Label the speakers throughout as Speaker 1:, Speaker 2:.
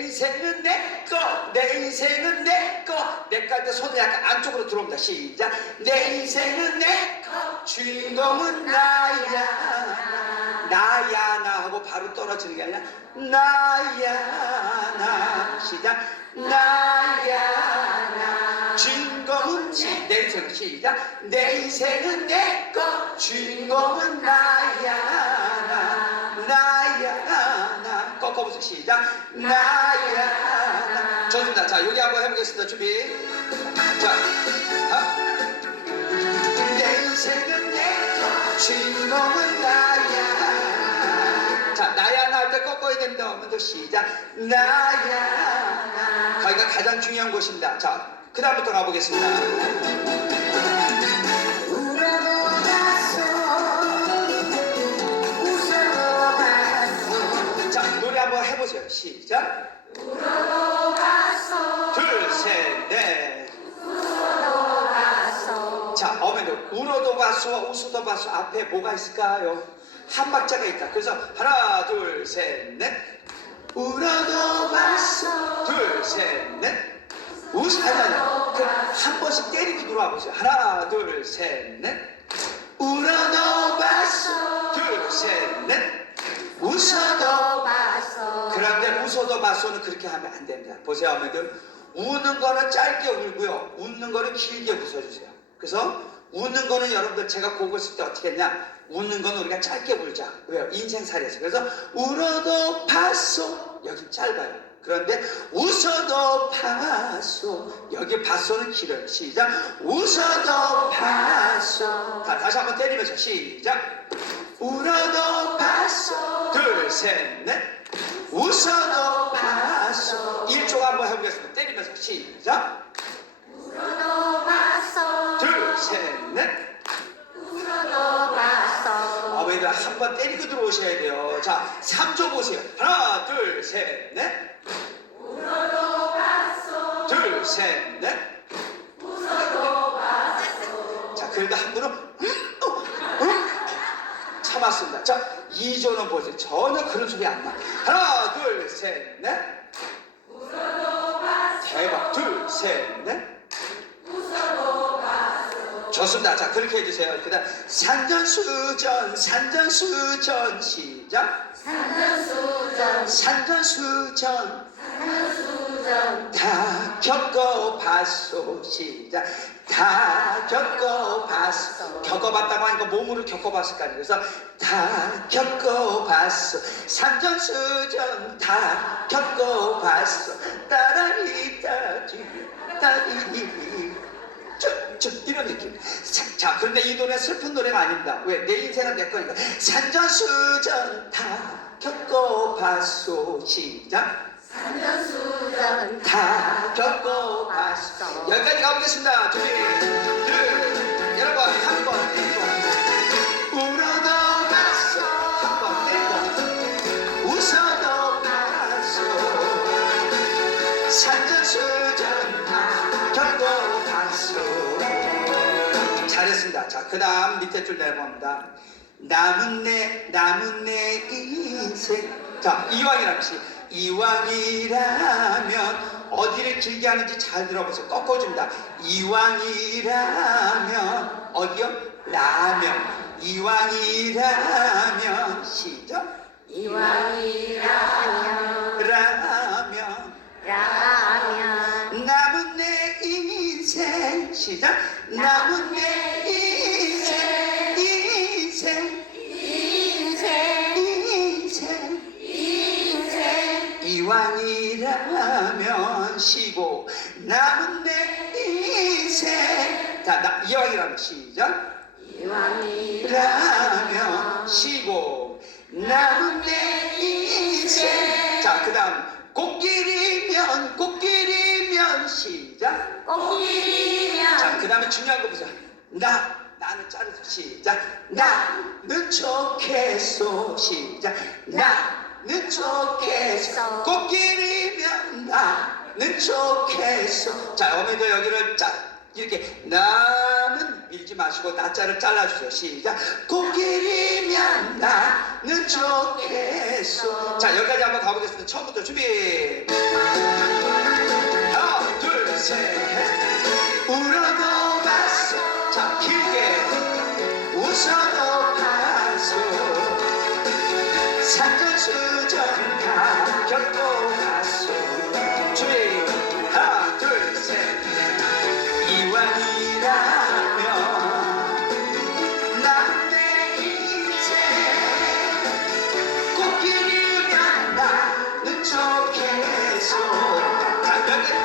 Speaker 1: 인생은 내꺼내 인생은 내꺼 내꺼 할때 손을 약간 안쪽으로 들어옵니다. 시작. 내 인생은 내꺼 주인공은 나야. 나야 나 하고 바로 떨어지는 게 아니라 나야 나. 시작. 나야 나. 주인공은 시- 내 인생 시작. 내 인생은 내꺼 주인공은 나야 나 꺾어보세요 시작. 나야 나. 좋습니다. 자 여기 한번 해보겠습니다. 준비. 자 아. 내 인생은 내꺼 주인공은 나야 자 나야 나할때 꺾어야 됩니다. 먼저 시작. 나야 나. 거기가 가장 중요한 곳입니다. 자 그 다음부터 가보겠습니다 해보세요 시작.
Speaker 2: 울어도 봤어
Speaker 1: 둘셋넷.
Speaker 2: 웃어도 봤어
Speaker 1: 자 어머니들 울어도 봤어 웃어도 봤어 앞에 뭐가 있을까요? 한 박자가 있다. 그래서 하나 둘 셋 넷. 울어도 봤어 둘셋 넷. 웃어 아니 아니. 그한 번씩 때리고 들어와 보세요. 하나 둘 셋 넷. 울어도 봤어 둘셋 넷. 웃어도
Speaker 2: 봤어
Speaker 1: 웃어도 봤어는 그렇게 하면 안 됩니다. 보세요, 어머니들. 우는 거는 짧게 울고요. 웃는 거는 길게 웃어주세요. 그래서 웃는 거는 여러분들 제가 곡을 쓸 때 어떻게 했냐? 웃는 거는 우리가 짧게 울자. 왜요? 인생살이에서. 그래서 울어도 봤어. 여기 짧아요. 그런데 웃어도 봤어. 여기 봤어는 길어요. 시작. 웃어도 봤어. 자, 다시 한번 때리면서 시작. 울어도 봤어. 둘, 셋, 넷. 웃어도 봤어. 1조 한번 해보겠습니다. 때리면서 시작.
Speaker 2: 울어도 봤어
Speaker 1: 둘, 셋, 넷.
Speaker 2: 울어도 봤어
Speaker 1: 어머니들 한번 때리고 들어오셔야 돼요. 자, 3조 보세요. 하나, 둘, 셋, 넷.
Speaker 2: 울어도 봤어
Speaker 1: 둘, 셋, 넷.
Speaker 2: 웃어도 봤어
Speaker 1: 자, 그래도 한 분은 음, 어, 음. 참았습니다. 자, 2조는 보세요. 전혀 그런 소리 안 나. 하나, 둘, 셋, 넷. 대박. 둘, 셋, 넷. 좋습니다. 자, 그렇게 해주세요. 그 다음, 산전수전, 산전수전, 시작.
Speaker 2: 산전수전,
Speaker 1: 산전수전 다 겪어봤소, 시작. 다 겪어봤어. 겪어봤다고 하니까 몸으로 겪어봤을 거 아니에요. 그래서 다 겪어봤어. 산전수전 다 겪어봤어. 따라리 따지. 저, 저, 이런 느낌. 자, 자, 그런데 이 노래 슬픈 노래가 아닙니다. 왜? 내 인생은 내 거니까. 산전수전 다 겪어봤소. 시작.
Speaker 2: 산전수
Speaker 1: 전다 겪어봤어. 여기까지 가보겠습니다. 준비. 잘했습니다. 자, 그 다음 밑에 줄 내려봅니다. 남은 내, 남은 내 인생. 자, 이왕이라는 시. 이왕이라면 어디를 길게 하는지 잘 들어보세요. 꺾어줍니다. 이왕이라면 어디요? 라면. 이왕이라면 시작.
Speaker 2: 이왕이라면
Speaker 1: 라면.
Speaker 2: 라면
Speaker 1: 남은 내 인생 시작. 남은 내 남은 내 인생. 자 나, 이왕이라면 시작.
Speaker 2: 이왕이라면
Speaker 1: 라면 쉬고 남은 내 인생. 자그 다음 꽃길이면 꽃길이면 시작.
Speaker 2: 꽃길이면
Speaker 1: 자그 다음에 중요한 거 보자. 나 나는 자르서 시작. 나는 좋겠소 시작. 나는 좋겠소 꽃길이면 나 는 좋겠소 자 어머니도 여기를 짜 이렇게 나는 밀지 마시고 나자를 잘라주세요. 시작. 코끼리면 나는 좋겠어. 자 여기까지 한번 가보겠습니다. 처음부터 준비. 하나, 둘, 셋. 울어도 봤어. 자 길게 웃어도 봤어. 산전수전 다 겪고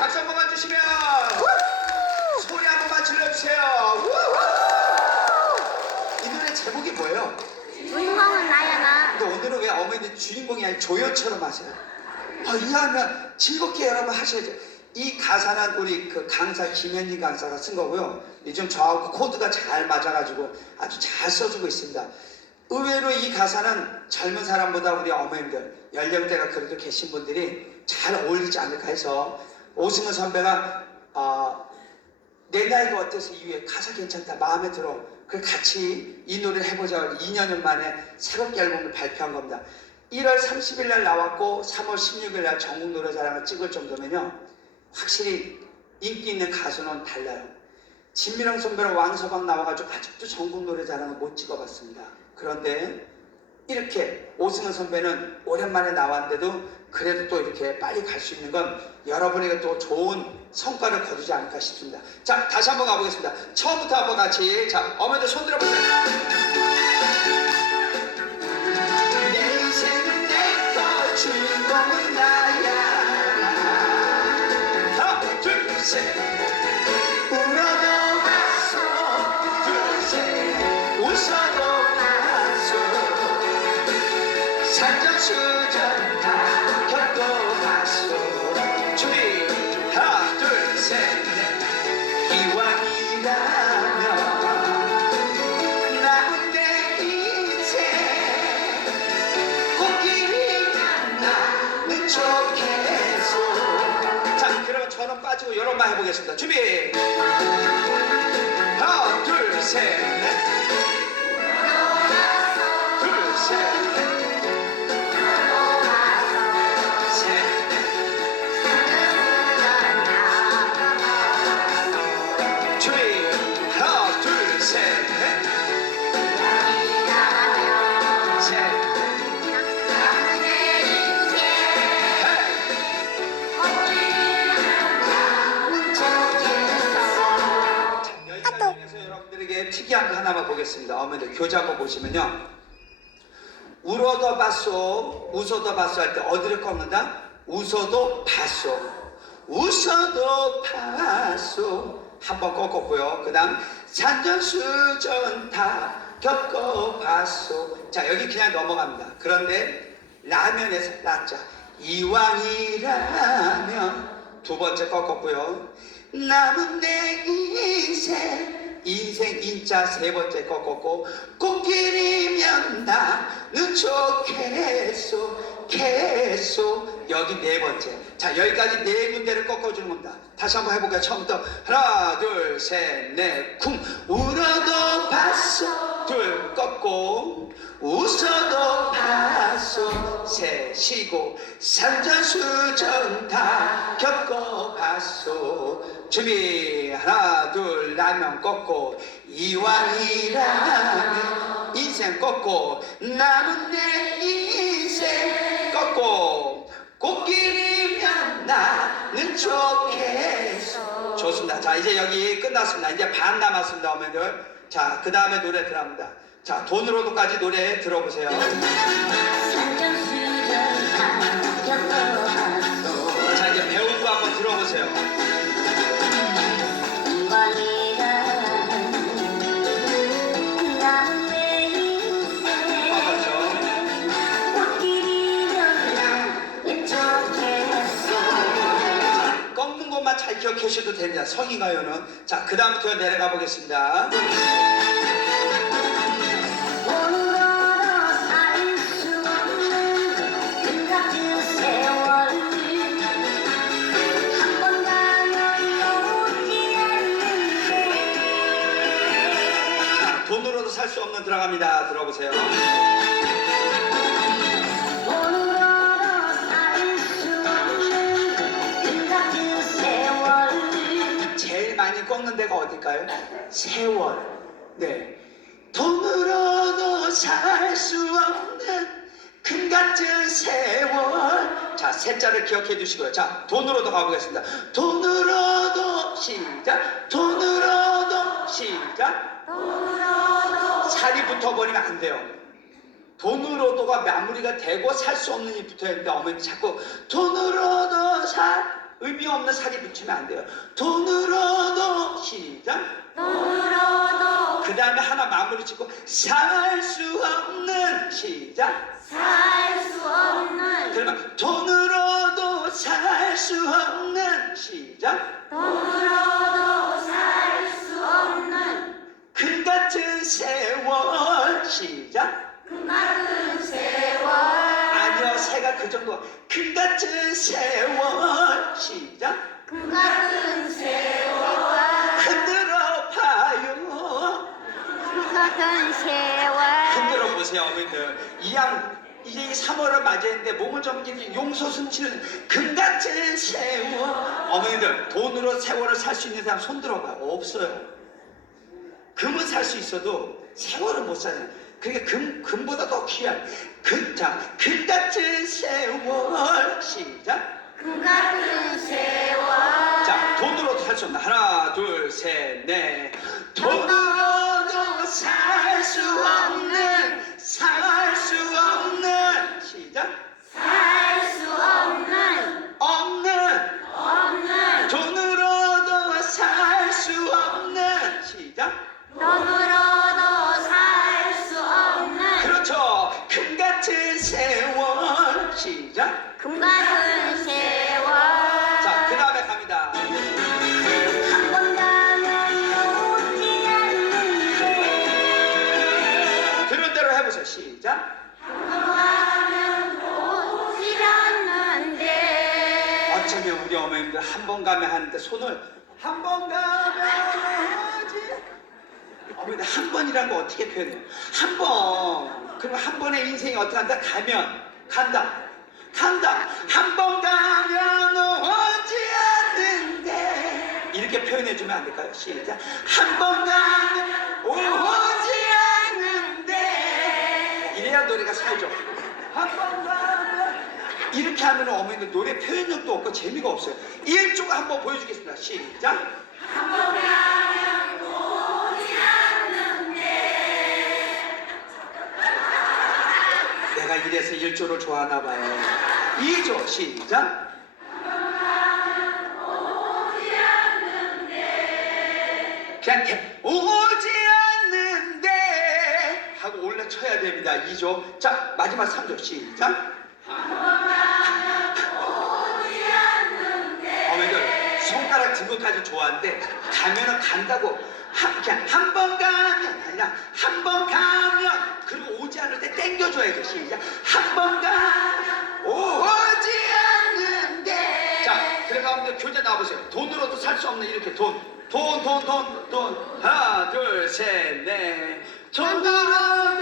Speaker 1: 박수 한 번만 주시면 소리 한 번만 질러주세요 이 노래 제목이 뭐예요?
Speaker 2: 주인공은 나야 나.
Speaker 1: 근데 오늘은 왜 어머니 주인공이 아니라 조연처럼 하세요? 아, 이해하면 즐겁게 여러분 하셔야죠. 이 가사는 우리 그 강사 김현희 강사가 쓴 거고요. 요즘 저하고 코드가 잘 맞아가지고 아주 잘 써주고 있습니다. 의외로 이 가사는 젊은 사람보다 우리 어머님들 연령대가 그래도 계신 분들이 잘 어울리지 않을까 해서 오승훈 선배가 어, 내 나이가 어때서 이후에 가사 괜찮다 마음에 들어. 그 같이 이 노래를 해보자 2년 만에 새롭게 앨범을 발표한 겁니다. 1월 30일 날 나왔고 3월 16일 날 전국 노래자랑을 찍을 정도면요 확실히 인기 있는 가수는 달라요. 진미령 선배랑 왕서방 나와가지고 아직도 전국 노래자랑을 못 찍어봤습니다. 그런데 이렇게 오승훈 선배는 오랜만에 나왔는데도 그래도 또 이렇게 빨리 갈 수 있는 건 여러분에게 또 좋은 성과를 거두지 않을까 싶습니다. 자, 다시 한번 가보겠습니다. 처음부터 한번 같이. 자, 어머니들 손 들어보세요. 내 인생은 내거 주인공은 나야. 하나, 둘, 셋. 보시면요. 울어도 봤소, 웃어도 봤소 할 때 어디를 꺾는다? 웃어도 봤소, 웃어도 봤소 한번 꺾었고요. 그 다음 산전수전 다 겪어봤소. 자 여기 그냥 넘어갑니다. 그런데 라면에서 라자 이왕이라면 두 번째 꺾었고요. 남은 내 인생 인생 인자 세 번째 꺾었고 꽃길이면 나는 좋겠소 겠소 여기 네 번째. 자 여기까지 네 군데를 꺾어주는 겁니다. 다시 한번 해볼까요. 처음부터. 하나 둘 셋 넷쿵. 울어도 봤어 셋 쉬고 산전수 전 다 겪어봤어 준비 하나 둘 라면 꺾고 이왕이라면 인생 꺾고 남은 내 인생 꺾고 꽃길이면 나는 좋겠어 좋습니다. 자 이제 여기 끝났습니다. 이제 반 남았습니다. 어머니들. 자그 다음에 노래 들어갑니다 자 돈으로도까지 노래 들어보세요 자 이제 배우고 한번 들어보세요 꺾는 것만 잘 기억하셔도 됩니다. 성인가요는. 자, 그 다음부터 내려가 보겠습니다. 가보세요.
Speaker 2: 오늘도 살 수 없는 그 같은 세월
Speaker 1: 제일 많이 꺾는 데가 어딜까요? 세월. 네. 돈으로도 살 수 없는 금 같은 세월. 자, 세자를 기억해 두시고요. 자, 돈으로도 가보겠습니다. 돈으로도 시작. 돈으로도 시작. 살이 붙어버리면 안 돼요. 돈으로도가 마무리가 되고 살 수 없는 이 붙어야 되는데 어머니 자꾸 돈으로도 살 의미 없는 살이 붙이면 안 돼요. 돈으로도 시작.
Speaker 2: 돈으로도
Speaker 1: 그 다음에 하나 마무리 짓고 살 수 없는 시작.
Speaker 2: 살수 없는
Speaker 1: 그러면 돈으로도 살 수 없는 시작.
Speaker 2: 돈으로도 살 수 없는
Speaker 1: 금 같은 세월 시작.
Speaker 2: 그 같은 세월
Speaker 1: 아니요 새가 그 정도. 금 같은 세월 시작.
Speaker 2: 그 같은 세월
Speaker 1: 봐요.
Speaker 2: 그 같은 세월
Speaker 1: 흔들어 보세요, 어머니들. 이양 이제 이 3월을 맞이했는데 몸을 좀 이렇게 용소 숨치는 금 같은 세월. 어머니들 돈으로 세월을 살 수 있는 사람 손 들어봐요. 없어요. 금은 살 수 있어도 세월은 못 사요. 그러니까 금 금보다 더 귀한 금, 자, 금 같은 세월 시작.
Speaker 2: 그 같은 세월
Speaker 1: 자, 돈으로도 살수 없나? 하나, 둘, 셋, 넷. 돈으로도 살수 없는, 살수 없는. 시작. 어머니들 한 번이라는 거 어떻게 표현해요? 한 번. 그리고 한 번의 인생이 어떻게 한다? 가면 간다. 간다. 한 번 가면 오지 않는데 이렇게 표현해 주면 안 될까요? 시작. 한 번 가면 오지 않는데 이래야 노래가 살죠. 한 번 가면 이렇게 하면 어머니들 노래 표현력도 없고 재미가 없어요. 1조 한번 보여주겠습니다. 시작. 내가 이래서 1조를 좋아하나 봐요. 2조 시작. 그냥 대, 오지 않는데 하고 올려 쳐야 됩니다. 2조. 자, 마지막 3조 시작. 어머니들 손가락 든 것까지 좋아하는데 가면은 간다고 한, 그냥 한 번 가면 아니라 한 번 가면 그리고 오지 않을 때 땡겨줘야죠 시작. 한번 가면 오지 않는데. 자 그래 가운데 교재 나와보세요. 돈으로도 살 수 없는 이렇게 돈. 돈 돈 돈 돈. 하나 둘 셋 넷. 돈으로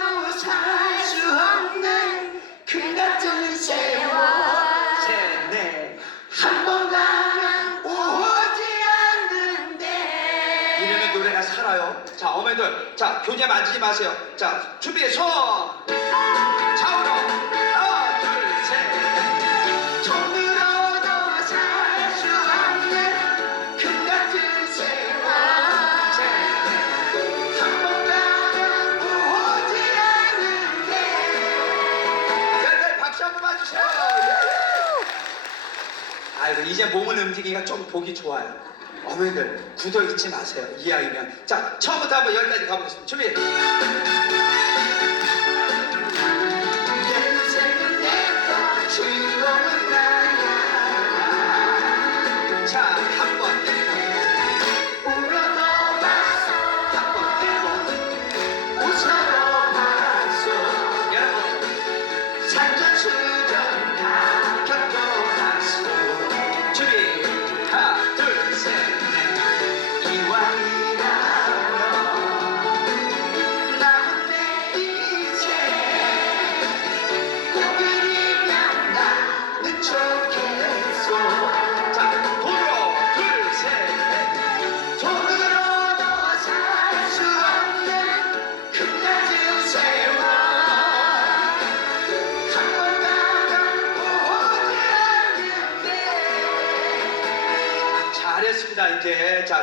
Speaker 1: 자 교재 만지지 마세요. 자 준비 손 좌우로. 하나 둘셋. 돈으로도 살 수 없는 금 같은 세월 셋넷한번 가면 오지 않는데 네, 박수 한 번만 주세요. 아이고 이제 몸을 움직이기가 좀 보기 좋아요 어머니들 굳어 있지 마세요. 이왕이면. 자 처음부터 한번 여기까지 가보겠습니다. 준비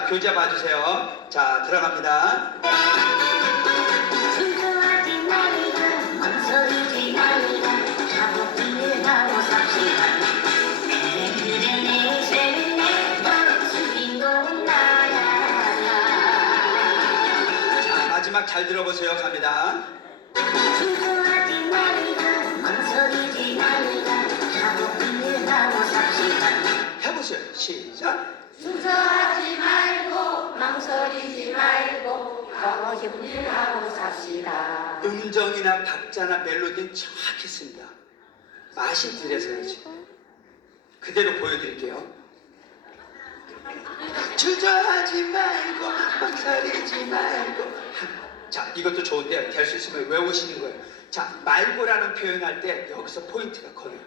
Speaker 1: 교재 봐주세요. 자 들어갑니다. 마지막 잘 들어보세요. 갑니다. 해보세요. 시작.
Speaker 2: 말고 망설이지 말고 하고 싶은 일 하고 삽시다
Speaker 1: 음정이나 박자나 멜로디는 정확했습니다. 맛이 들여서야지. 그대로 보여드릴게요. 주저하지 말고 망설이지 말고 자 이것도 좋은데 될 수 있으면 외우시는 거예요. 자 말고라는 표현할 때 여기서 포인트가 걸려요.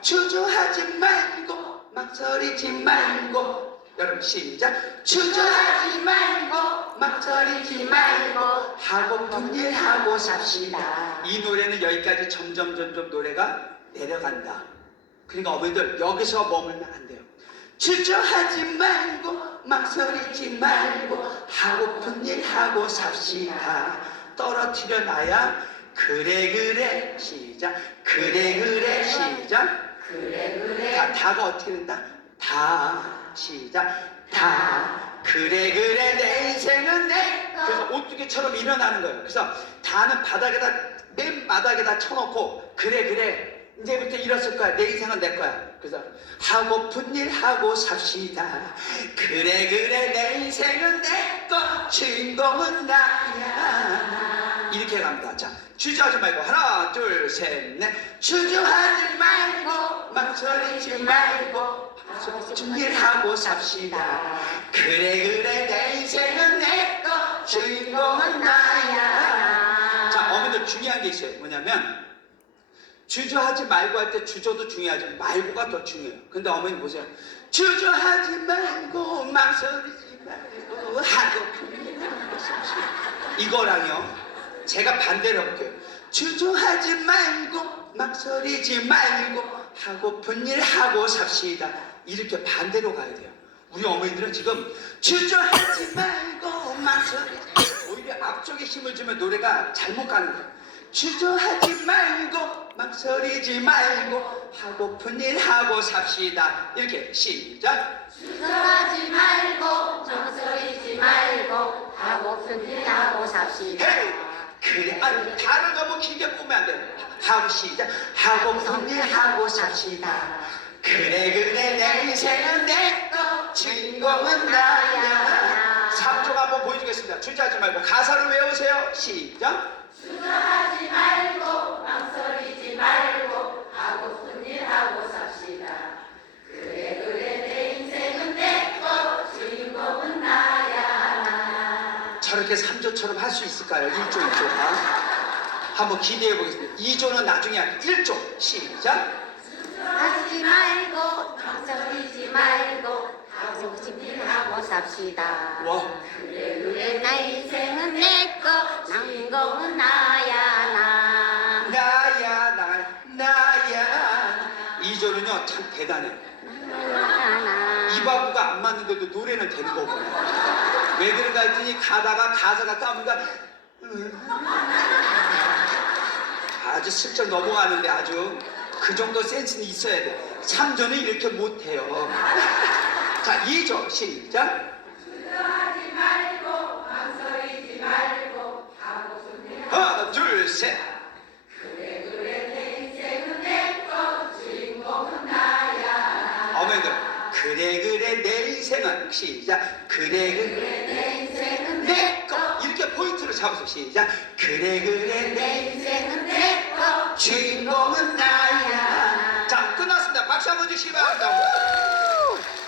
Speaker 1: 주저하지 말고 망설이지 말고 여러분 시작. 주저하지 말고 망설이지 말고 하고픈 일 하고 삽시다. 이 노래는 여기까지 점점 점점 노래가 내려간다. 그러니까 어머니들 여기서 머물면 안 돼요. 주저하지 말고 망설이지 말고 하고픈 일 하고 삽시다. 떨어뜨려 놔야 그래 그래 시작. 그래 그래 시작.
Speaker 2: 그래 그래.
Speaker 1: 자, 다가 어떻게 된다? 다 시작. 다. 그래 그래 내 인생은 내 그래서 오뚜기처럼 일어나는 거예요. 그래서 다는 바닥에다 맨 바닥에다 쳐놓고 그래 그래 이제부터 이랬을 거야. 내 인생은 내 거야. 그래서 하고픈 일 하고 삽시다. 그래 그래 내 인생은 내 거. 주인공은 나야. 이렇게 갑니다. 자 주저하지 말고 하나 둘 셋 넷. 주저하지 말고 망설이지 말고 준비하고 삽시다. 그래 그래 내 인생은 내거 주인공은 나야. 자 어머니들 중요한 게 있어요. 뭐냐면 주저하지 말고 할 때 주저도 중요하지만 말고가 더 중요해요. 근데 어머니 보세요. 주저하지 말고 망설이지 말고 하고. 이거랑요. 제가 반대로 해볼게요. 주저하지 말고 망설이지 말고 하고픈 일 하고 삽시다 이렇게 반대로 가야 돼요. 우리 어머니들은 지금 주저하지 말고 망설이지. 오히려 앞쪽에 힘을 주면 노래가 잘못 가는 거예요. 주저하지 말고 망설이지 말고 하고픈 일 하고 삽시다. 이렇게 시작.
Speaker 2: 주저하지 말고 망설이지 말고 하고픈 일 하고 삽시다.
Speaker 1: 헤이 그래. 아니 다를 너무 길게 보면 안 돼. 하고 시작. 하고픈 일 하고 삽시다 그래 그래 내 인생은 내거 주인공은 나야. 3종 한번 보여주겠습니다. 주저하지 말고 가사를 외우세요. 시작.
Speaker 2: 주저하지 말고 망설이지 말고 하고픈 일 하고 삽시다. 그래 그래 내 인생은 내거 주인공은 나야.
Speaker 1: 저렇게 3조처럼 할 수 있을까요? 1조 1조. 한번 기대해 보겠습니다. 2조는 나중에 할게요. 1조. 시작
Speaker 2: 하지 말고 망설이지 말고 하고 싶은 일 하고 삽시다.
Speaker 1: 와.
Speaker 2: 그래 그래 나 인생은 내거 주인공은 나야 나.
Speaker 1: 나야 나 나야. 2조는요 참 대단해.
Speaker 2: 나야
Speaker 1: 이바구가 안 맞는데도 노래는 되는 거구나. 왜 그런가 했더니 가다가 가사가 까면가 아주 슬쩍 넘어가는데 아주 그 정도 센스는 있어야 돼. 3조는 이렇게 못해요. 자, 2조 시작. 하나, 둘, 셋. 어머니들 그래 그래 내 인생은 시작 그래 그래
Speaker 2: 내 인생은
Speaker 1: 내거 이렇게 포인트를 잡아서 시작 그래 그래 내
Speaker 2: 인생은 내거
Speaker 1: 주인공은 나야. 자 끝났습니다. 박수 한번 주시기 바랍니다